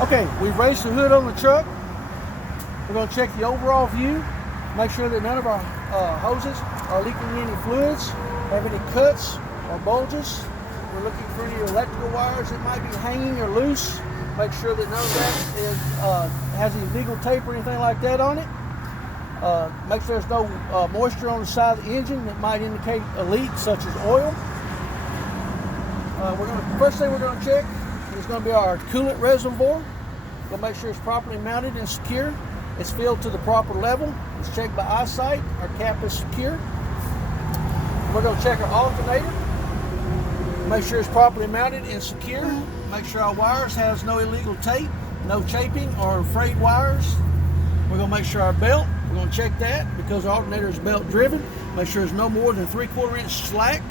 Okay, we've raised the hood on the truck. We're going to check the overall view, make sure that none of our hoses are leaking any fluids, have any cuts or bulges. We're looking for any electrical wires that might be hanging or loose. Make sure that none of that has any legal tape or anything like that on it. Make sure there's no moisture on the side of the engine that might indicate a leak, such as oil. First thing we're going to check is going to be our coolant reservoir. We'll make sure it's properly mounted and secure. It's filled to the proper level. It's checked by eyesight. Our cap is secure. We're going to check our alternator. Make sure it's properly mounted and secure. Make sure our wires has no illegal tape, no chafing or frayed wires. We're going to make sure our belt, we're going to check that because our alternator is belt driven. Make sure there's no more than 3/4 inch slack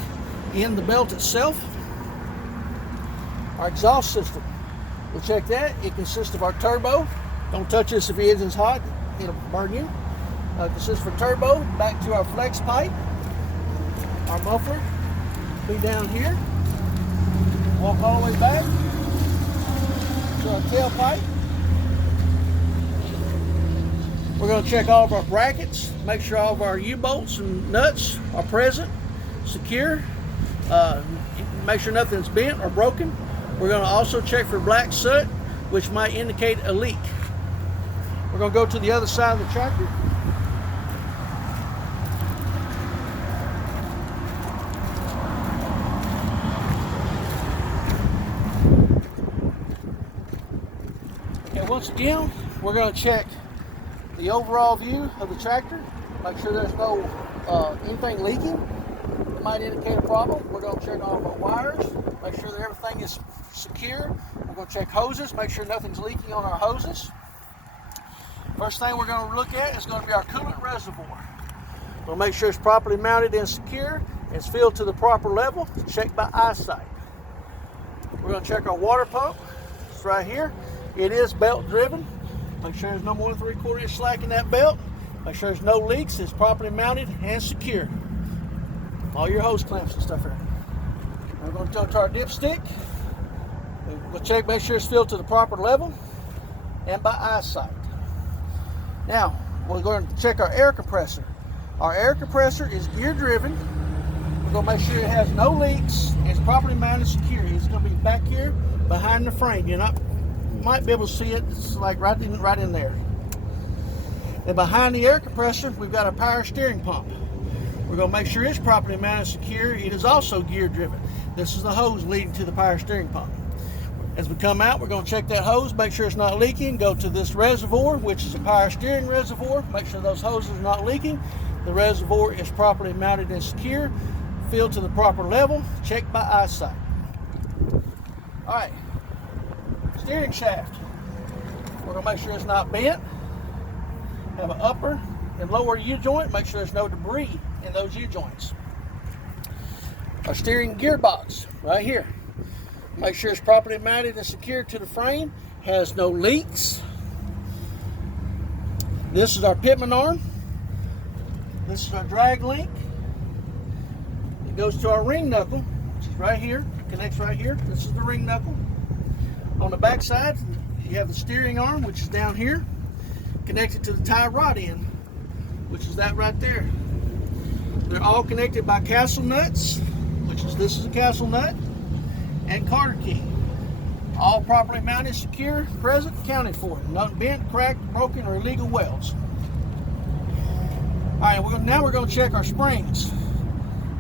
in the belt itself. Our exhaust system, we'll check that. It consists of our turbo. Don't touch this if your engine's hot, it'll burn you. It consists of a turbo, back to our flex pipe. Our muffler will be down here. Walk all the way back to our tailpipe. We're going to check all of our brackets, make sure all of our U-bolts and nuts are present, secure, make sure nothing's bent or broken. We're going to also check for black soot, which might indicate a leak. We're going to go to the other side of the tractor. Okay, once again, we're going to check the overall view of the tractor. Make sure there's no anything leaking that might indicate a problem. We're going to check all of our wires, make sure that everything is secure. We're going to check hoses, make sure nothing's leaking on our hoses. First thing we're going to look at is going to be our coolant reservoir. We'll make sure it's properly mounted and secure. It's filled to the proper level. It's checked by eyesight. We're going to check our water pump. It's right here. It is belt driven. Make sure there's no more than 3/4 inch slack in that belt. Make sure there's no leaks. It's properly mounted and secure. All your hose clamps and stuff here. We're going to go to our dipstick. We'll check, make sure it's filled to the proper level and by eyesight. Now, we're going to check our air compressor. Our air compressor is gear driven. We're going to make sure it has no leaks. It's properly mounted and secure. It's going to be back here behind the frame. You might be able to see it. It's like right in there. And behind the air compressor, we've got a power steering pump. We're going to make sure it's properly mounted and secure. It is also gear driven. This is the hose leading to the power steering pump. As we come out, we're going to check that hose, make sure it's not leaking. Go to this reservoir, which is a power steering reservoir. Make sure those hoses are not leaking. The reservoir is properly mounted and secure, filled to the proper level, checked by eyesight. All right, steering shaft. We're going to make sure it's not bent. Have an upper and lower U-joint. Make sure there's no debris in those U-joints. Our steering gearbox right here. Make sure it's properly mounted and secured to the frame. Has no leaks. This is our pitman arm. This is our drag link. It goes to our ring knuckle, which is right here. It connects right here. This is the ring knuckle. On the back side, you have the steering arm, which is down here, connected to the tie rod end, which is that right there. They're all connected by castle nuts, this is a castle nut, and Carter key. All properly mounted, secure, present, accounted for. Nothing bent, cracked, broken, or illegal welds. All right, now we're going to check our springs,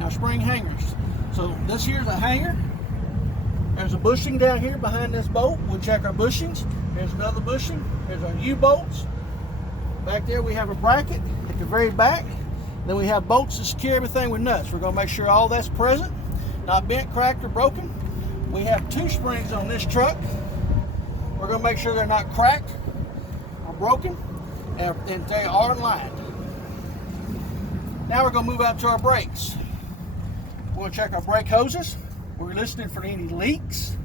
our spring hangers. So this here's a hanger. There's a bushing down here behind this bolt. We'll check our bushings. There's another bushing. There's our U-bolts. Back there we have a bracket at the very back. Then we have bolts that secure everything with nuts. We're going to make sure all that's present, not bent, cracked, or broken. We have 2 springs on this truck. We're going to make sure they're not cracked or broken, and they are aligned. Now we're going to move out to our brakes. We're going to check our brake hoses. We're listening for any leaks.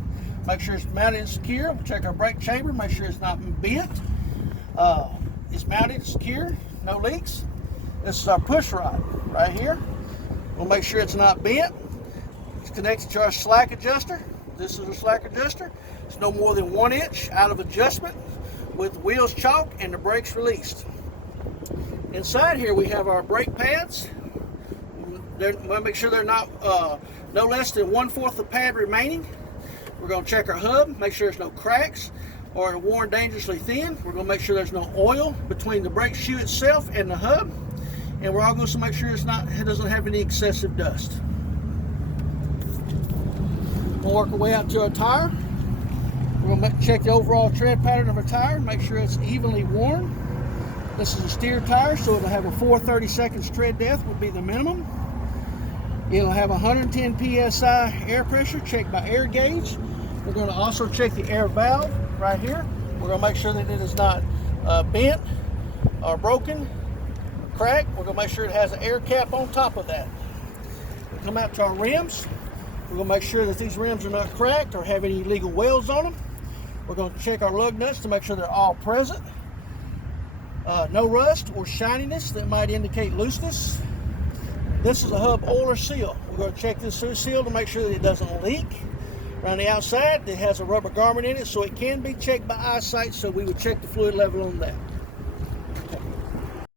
Make sure it's mounted and secure. We'll check our brake chamber. Make sure it's not bent. It's mounted and secure. No leaks. This is our push rod right here. We'll make sure it's not bent. It's connected to our slack adjuster. This is a slack adjuster. It's no more than 1 inch out of adjustment with wheels chalk and the brakes released. Inside here we have our brake pads. We'll make sure they're not no less than 1/4 the pad remaining. We're going to check our hub, make sure there's no cracks or worn dangerously thin. We're going to make sure there's no oil between the brake shoe itself and the hub. And we're all going to make sure it doesn't have any excessive dust. We'll work our way out to our tire. We're going to check the overall tread pattern of our tire, make sure it's evenly worn. This is a steer tire, so it'll have a 4/32 tread depth would be the minimum. It'll have 110 psi air pressure checked by air gauge. We're going to also check the air valve right here. We're going to make sure that it is not bent or broken or cracked. We're going to make sure it has an air cap on top of that. We'll come out to our rims. We're going to make sure that these rims are not cracked or have any illegal welds on them. We're going to check our lug nuts to make sure they're all present. No rust or shininess that might indicate looseness. This is a hub oiler seal. We're going to check this seal to make sure that it doesn't leak. Around the outside, it has a rubber garment in it, so it can be checked by eyesight, so we would check the fluid level on that.